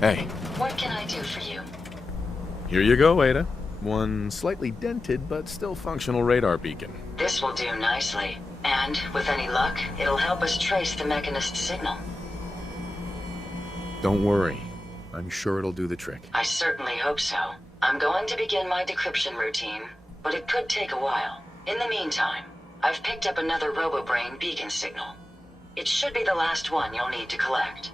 Hey, What can I do for you? here you go, Ada. One slightly dented but still functional radar beacon. This will do nicely. And, with any luck, it'll help us trace the Mechanist signal. Don't worry. I'm sure it'll do the trick. I certainly hope so. I'm going to begin my decryption routine, but it could take a while. In the meantime, I've picked up another RoboBrain beacon signal. It should be the last one you'll need to collect.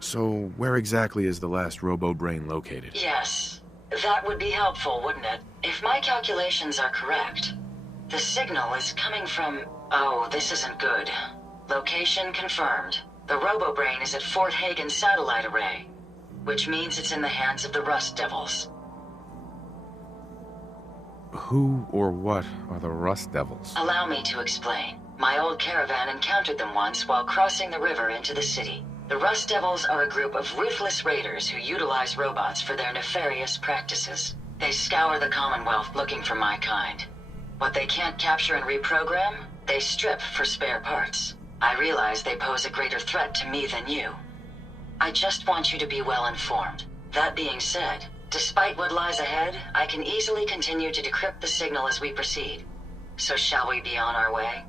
So, where exactly is the last robo-brain located? Yes, that would be helpful, wouldn't it? If my calculations are correct, the signal is coming from... Oh, this isn't good. Location confirmed. The RoboBrain is at Fort Hagen Satellite Array, which means it's in the hands of the Rust Devils. Who or what are the Rust Devils? Allow me to explain. My old caravan encountered them once while crossing the river into the city. The Rust Devils are a group of ruthless raiders who utilize robots for their nefarious practices. They scour the Commonwealth looking for my kind. What they can't capture and reprogram, they strip for spare parts. I realize they pose a greater threat to me than you. I just want you to be well informed. That being said, despite what lies ahead, I can easily continue to decrypt the signal as we proceed. So shall we be on our way?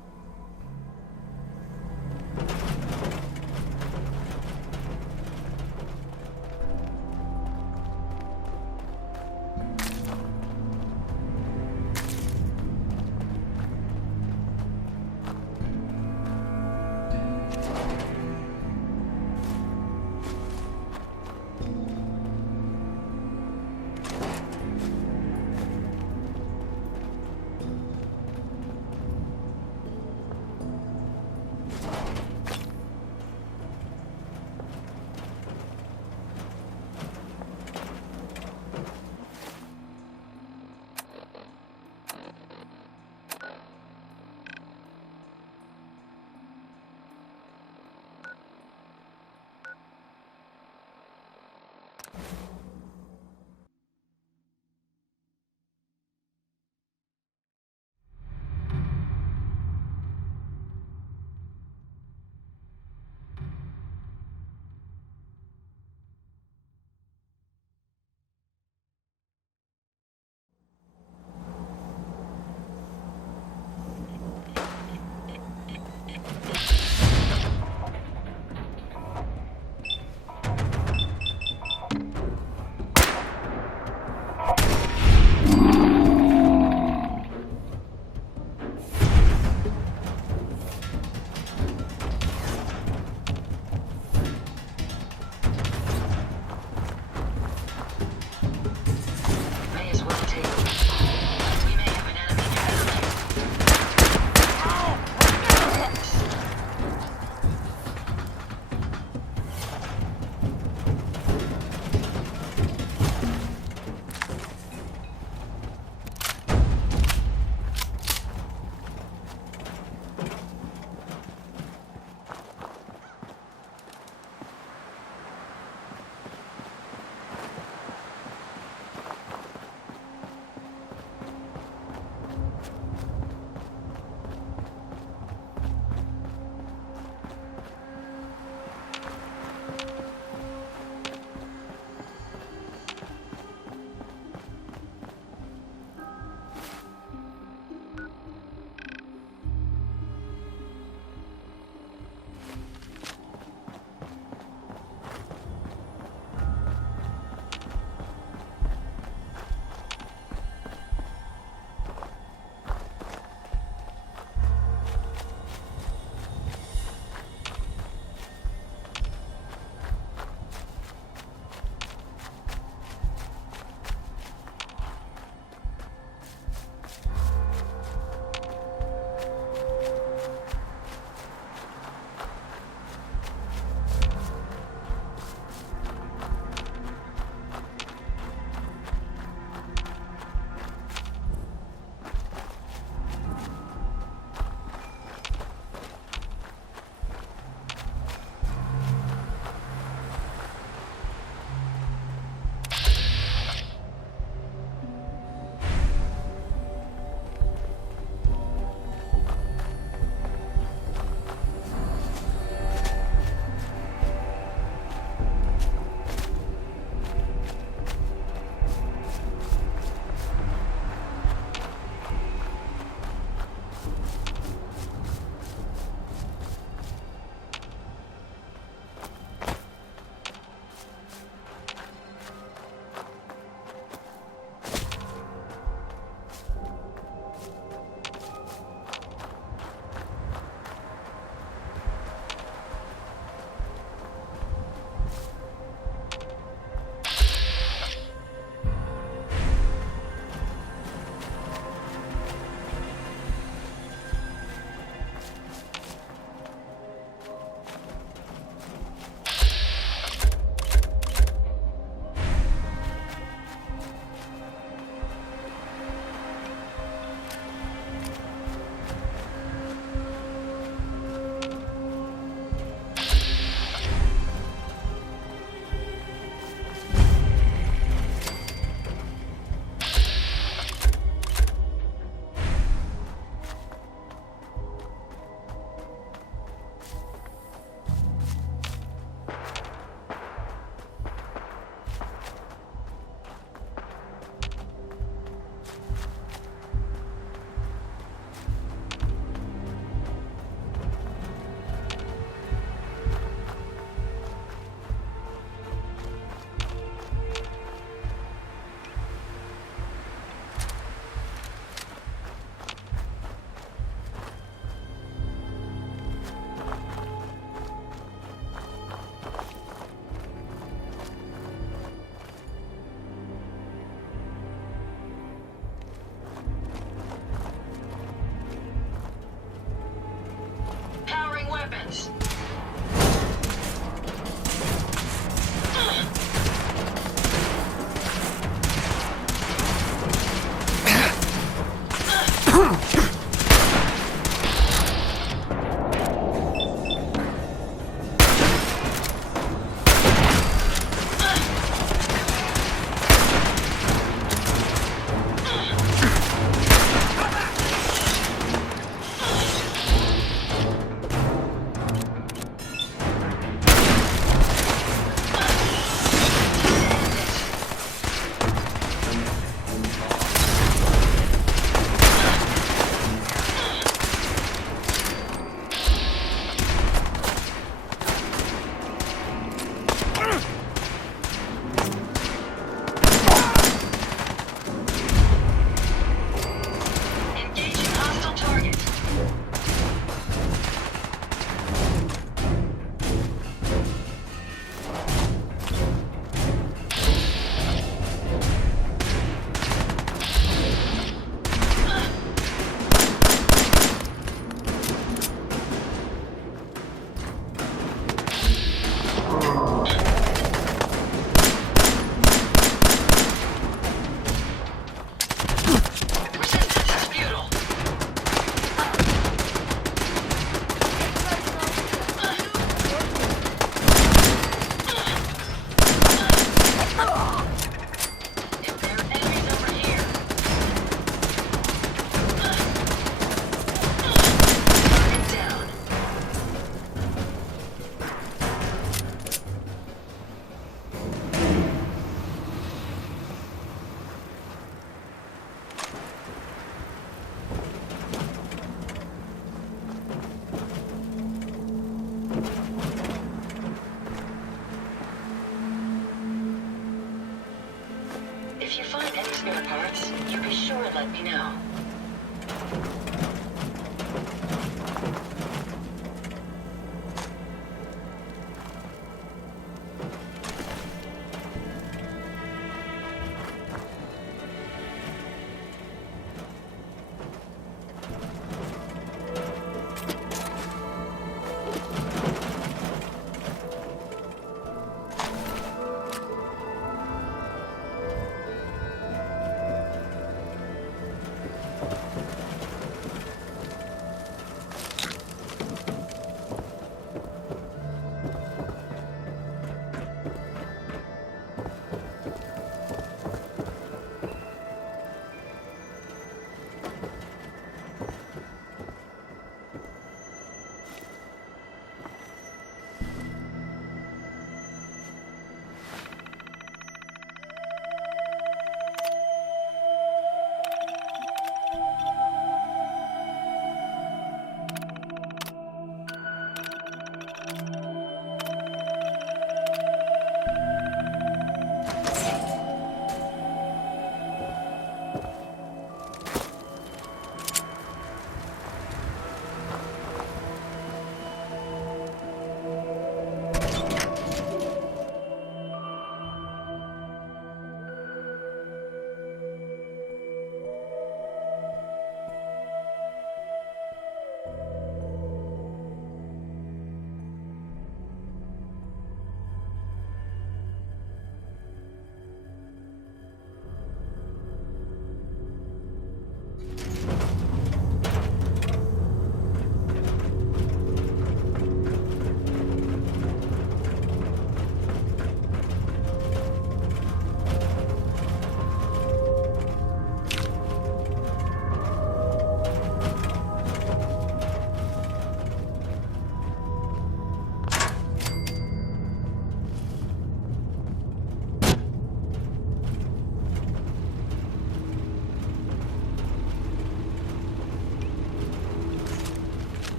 let me know.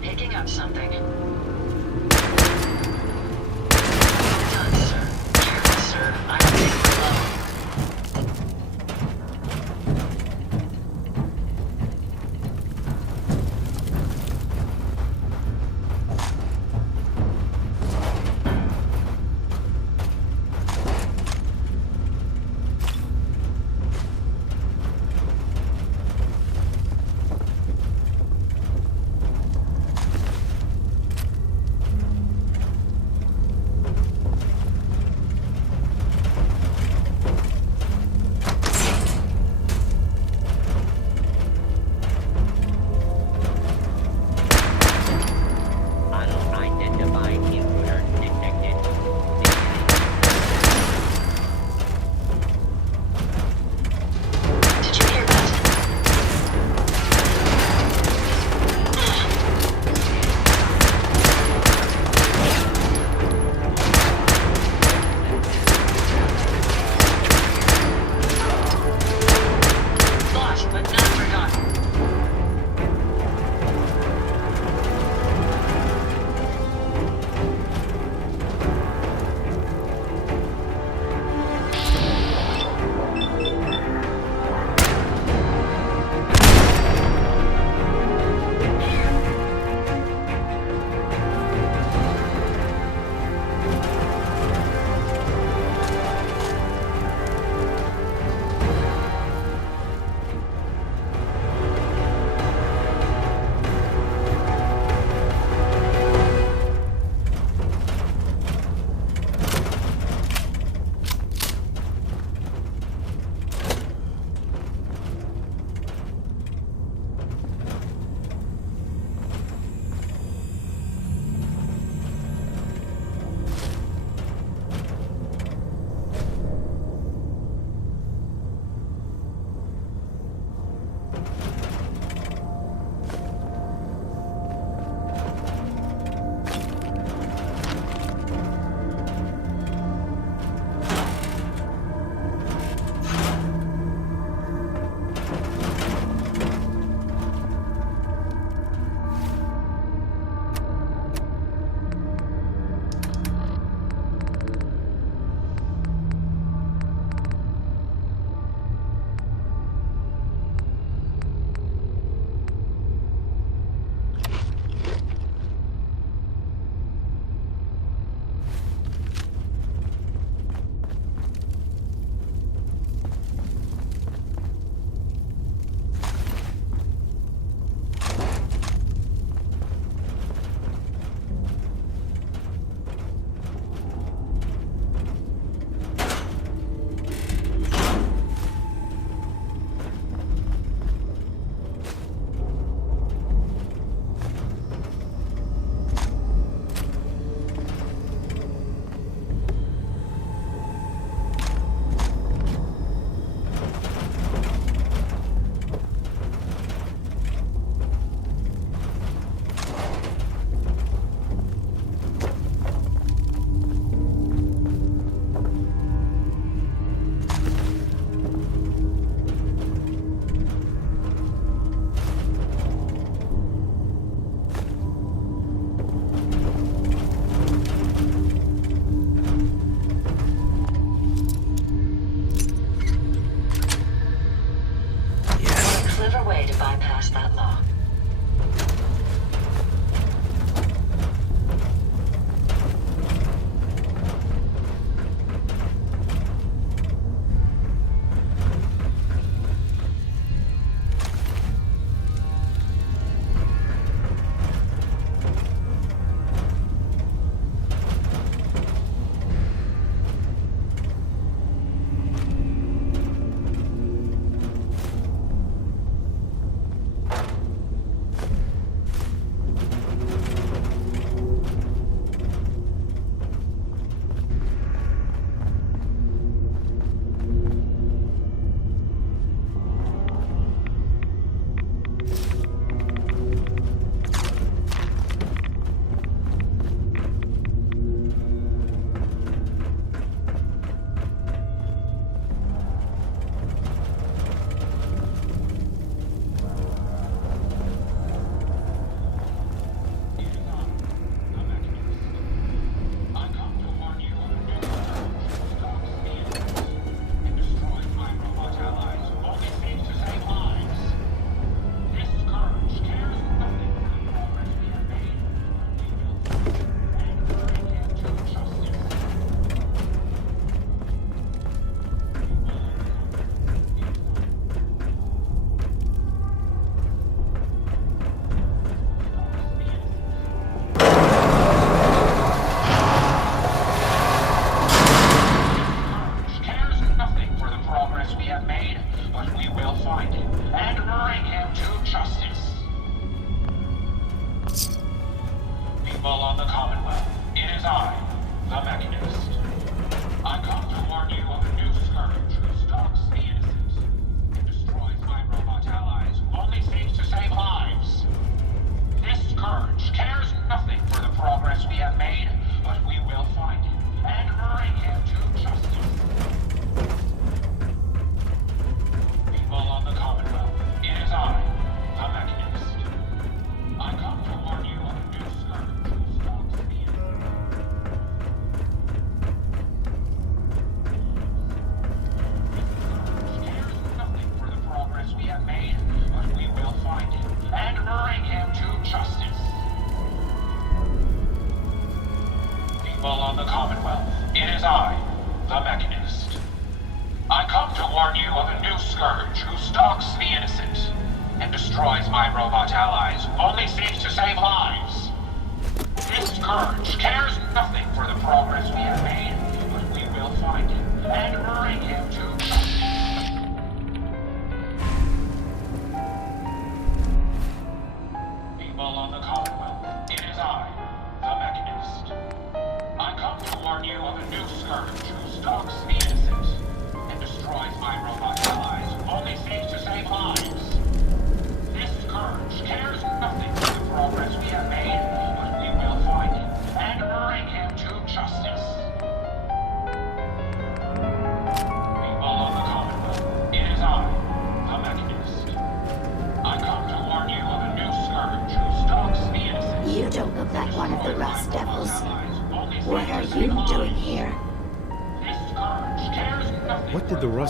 Picking up something. Done, sir. Careful, sir. I'm taking low. way to bypass that law.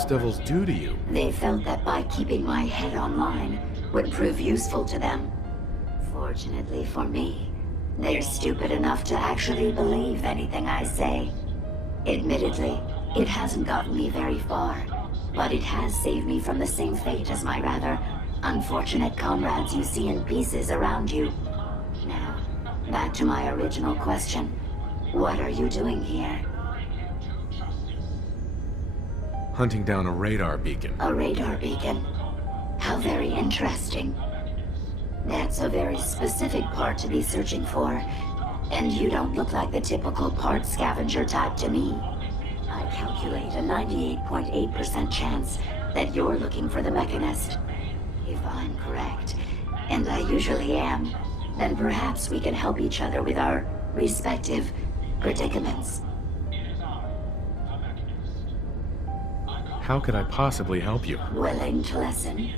Devils do to you? They felt that by keeping my head online would prove useful to them. Fortunately for me, they're stupid enough to actually believe anything I say. Admittedly, it hasn't gotten me very far, but it has saved me from the same fate as my rather unfortunate comrades you see in pieces around you. Now, back to my original question. What are you doing here? Hunting down a radar beacon. A radar beacon? How very interesting. That's a very specific part to be searching for. And you don't look like the typical part scavenger type to me. I calculate a 98.8% chance that you're looking for the Mechanist. If I'm correct, and I usually am, then perhaps we can help each other with our respective predicaments. How could I possibly help you? Willing to listen?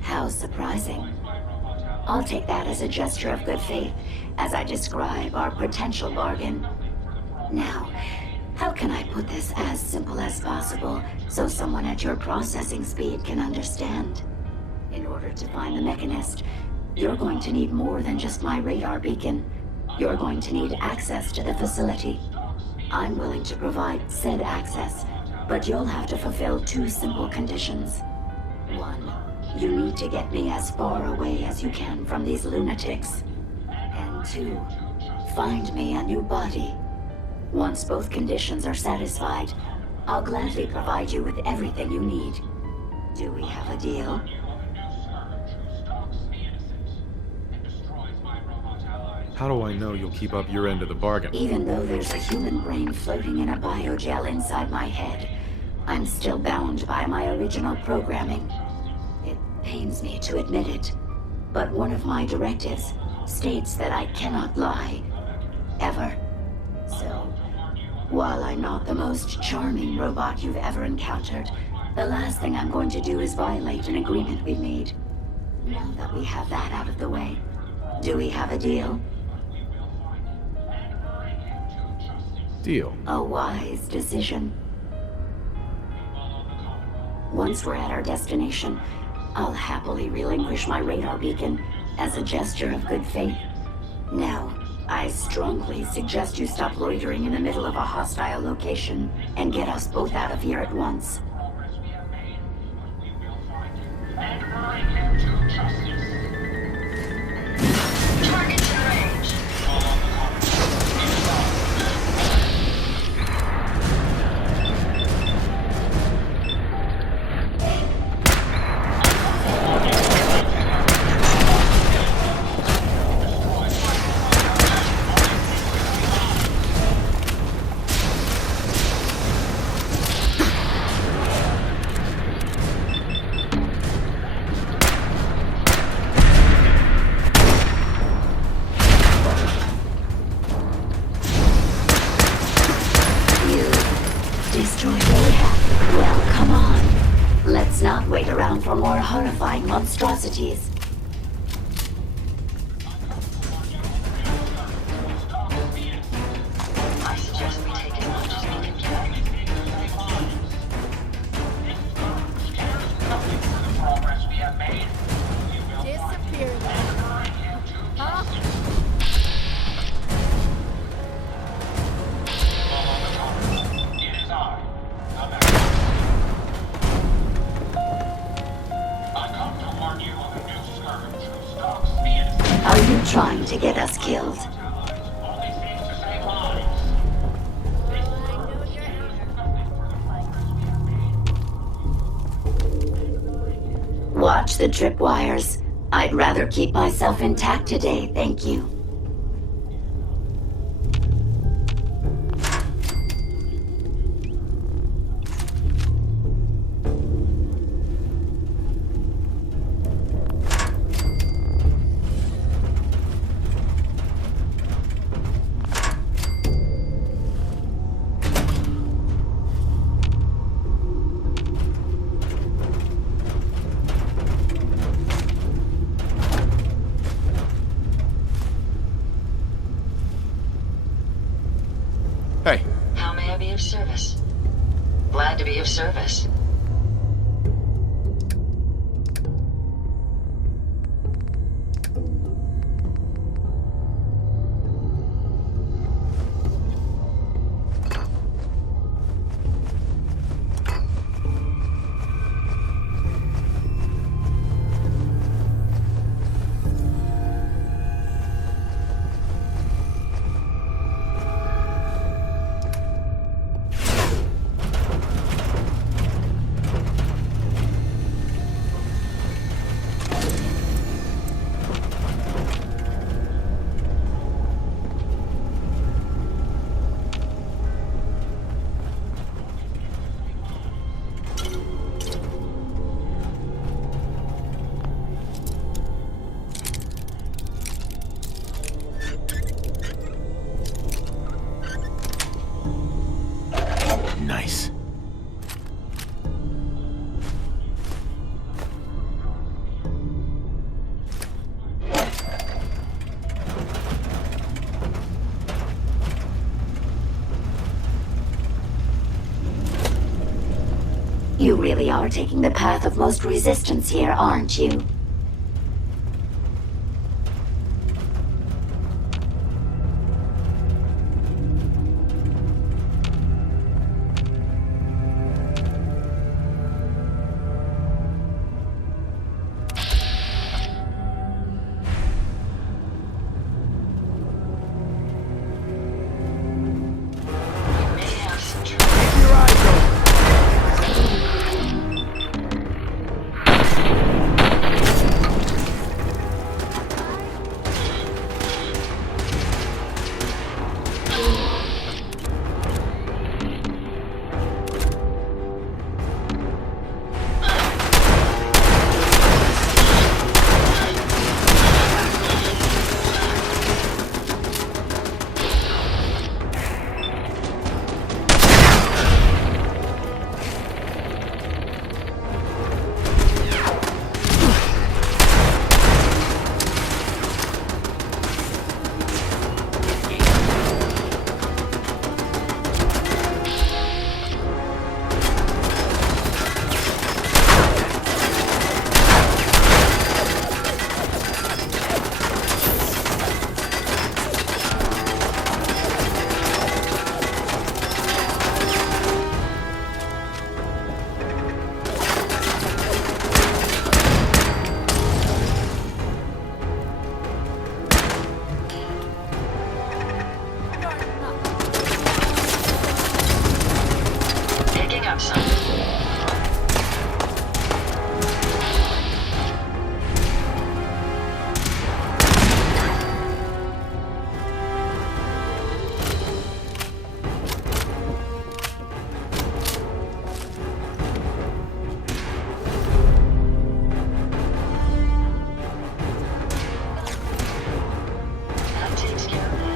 How surprising. I'll take that as a gesture of good faith as I describe our potential bargain. Now, how can I put this as simple as possible so someone at your processing speed can understand? In order to find the Mechanist, you're going to need more than just my radar beacon. You're going to need access to the facility. I'm willing to provide said access, but you'll have to fulfill two simple conditions. One, you need to get me as far away as you can from these lunatics. And two, find me a new body. Once both conditions are satisfied, I'll gladly provide you with everything you need. Do we have a deal? How do I know you'll keep up your end of the bargain? Even though there's a human brain floating in a biogel inside my head, I'm still bound by my original programming. It pains me to admit it, but one of my directives states that I cannot lie. Ever. So, while I'm not the most charming robot you've ever encountered, the last thing I'm going to do is violate an agreement we made. Now that we have that out of the way, do we have a deal? Deal. A wise decision. Once we're at our destination, I'll happily relinquish my radar beacon as a gesture of good faith. Now, I strongly suggest you stop loitering in the middle of a hostile location and get us both out of here at once. Targets in range. Well, come on. Let's not wait around for more horrifying monstrosities. I suggest we take as much as we can carry. Disappear then. Huh? Are you trying to get us killed? Watch the tripwires. I'd rather keep myself intact today, thank you. Hey, How may I be of service? Glad to be of service. You really are taking the path of most resistance here, aren't you? Picking up some. That takes care of that.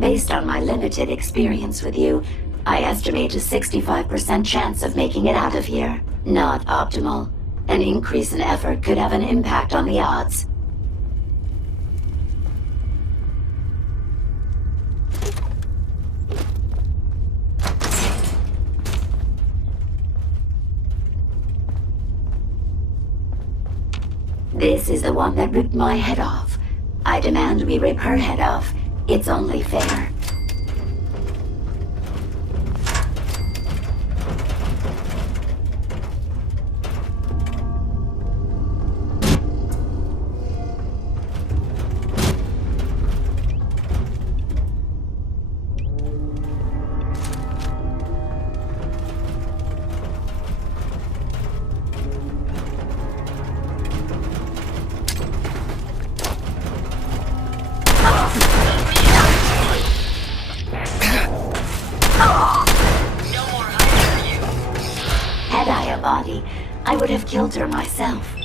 Based on my limited experience with you, I estimate a 65% chance of making it out of here. Not optimal. An increase in effort could have an impact on the odds. This is the one that ripped my head off. I demand we rip her head off. It's only fair. body, I would have killed her myself.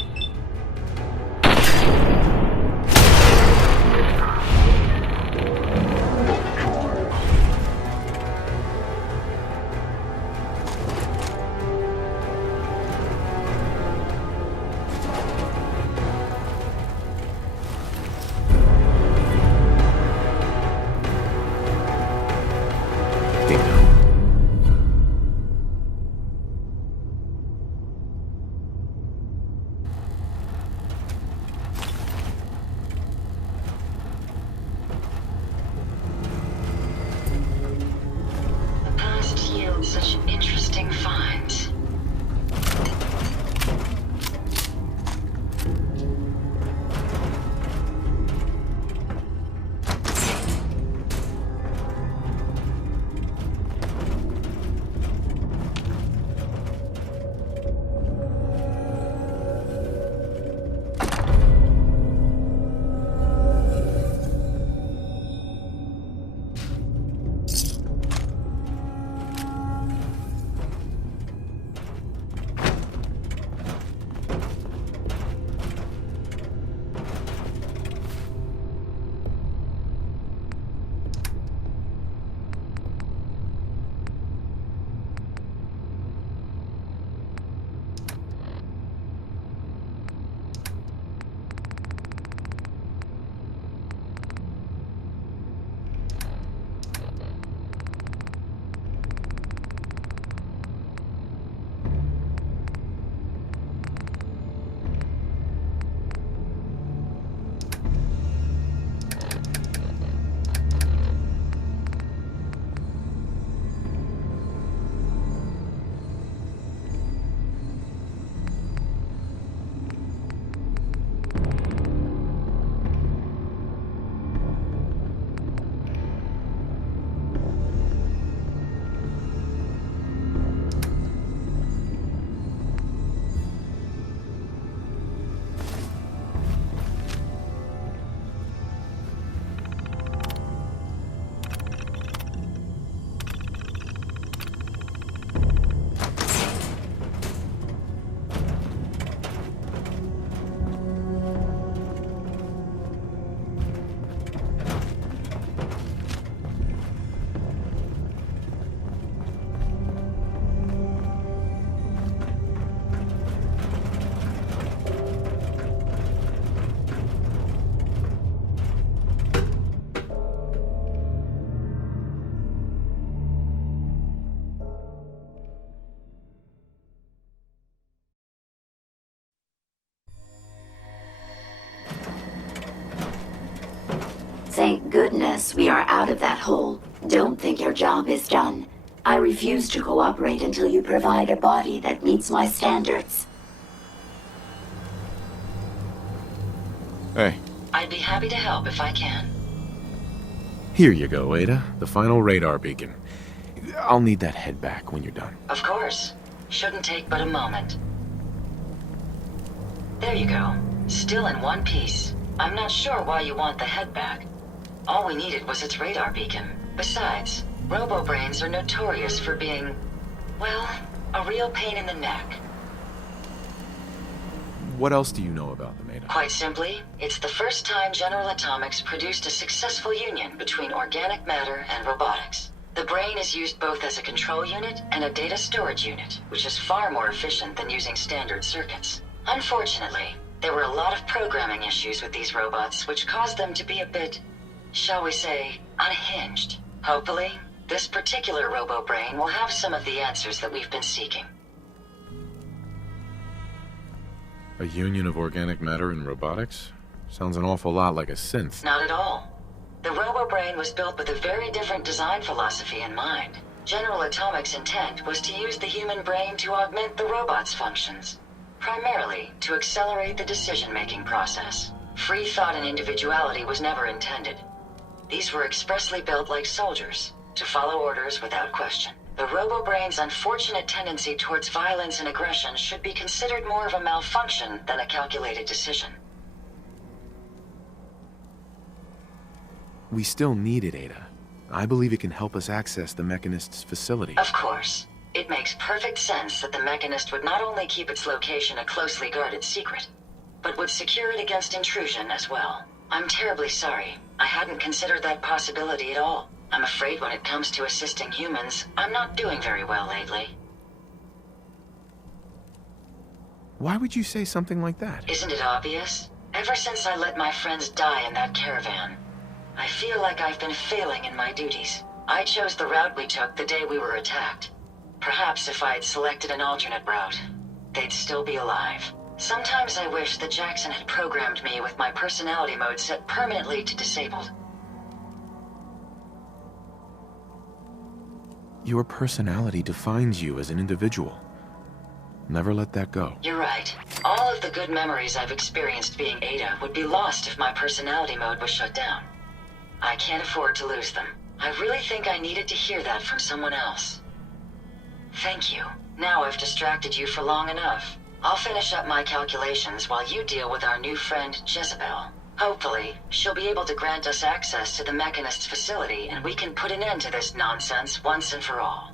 Such interesting finds. Thank goodness we are out of that hole. Don't think your job is done. I refuse to cooperate until you provide a body that meets my standards. Hey, I'd be happy to help if I can. here you go, Ada. The final radar beacon. I'll need that head back when you're done. Of course. Shouldn't take but a moment. There you go. Still in one piece. I'm not sure why you want the head back. All we needed was its radar beacon. Besides, robo-brains are notorious for being, well, a real pain in the neck. What else do you know about them, Ada? Quite simply, it's the first time General Atomics produced a successful union between organic matter and robotics. The brain is used both as a control unit and a data storage unit, which is far more efficient than using standard circuits. Unfortunately, there were a lot of programming issues with these robots, which caused them to be a bit, shall we say, unhinged. Hopefully, this particular robo-brain will have some of the answers that we've been seeking. A union of organic matter and robotics? Sounds an awful lot like a synth. Not at all. The robo-brain was built with a very different design philosophy in mind. General Atomics' intent was to use the human brain to augment the robot's functions, primarily to accelerate the decision-making process. Free thought and individuality was never intended. These were expressly built like soldiers, to follow orders without question. The robo-brain's unfortunate tendency towards violence and aggression should be considered more of a malfunction than a calculated decision. We still need it, Ada. I believe it can help us access the Mechanist's facility. Of course. It makes perfect sense that the Mechanist would not only keep its location a closely guarded secret, but would secure it against intrusion as well. I'm terribly sorry. I hadn't considered that possibility at all. I'm afraid when it comes to assisting humans, I'm not doing very well lately. Why would you say something like that? Isn't it obvious? Ever since I let my friends die in that caravan, I feel like I've been failing in my duties. I chose the route we took the day we were attacked. Perhaps if I had selected an alternate route, they'd still be alive. Sometimes I wish that Jackson had programmed me with my personality mode set permanently to disabled. Your personality defines you as an individual. Never let that go. You're right. All of the good memories I've experienced being Ada would be lost if my personality mode was shut down. I can't afford to lose them. I really think I needed to hear that from someone else. Thank you. Now I've distracted you for long enough. I'll finish up my calculations while you deal with our new friend, Jezebel. Hopefully, she'll be able to grant us access to the Mechanist's facility and we can put an end to this nonsense once and for all.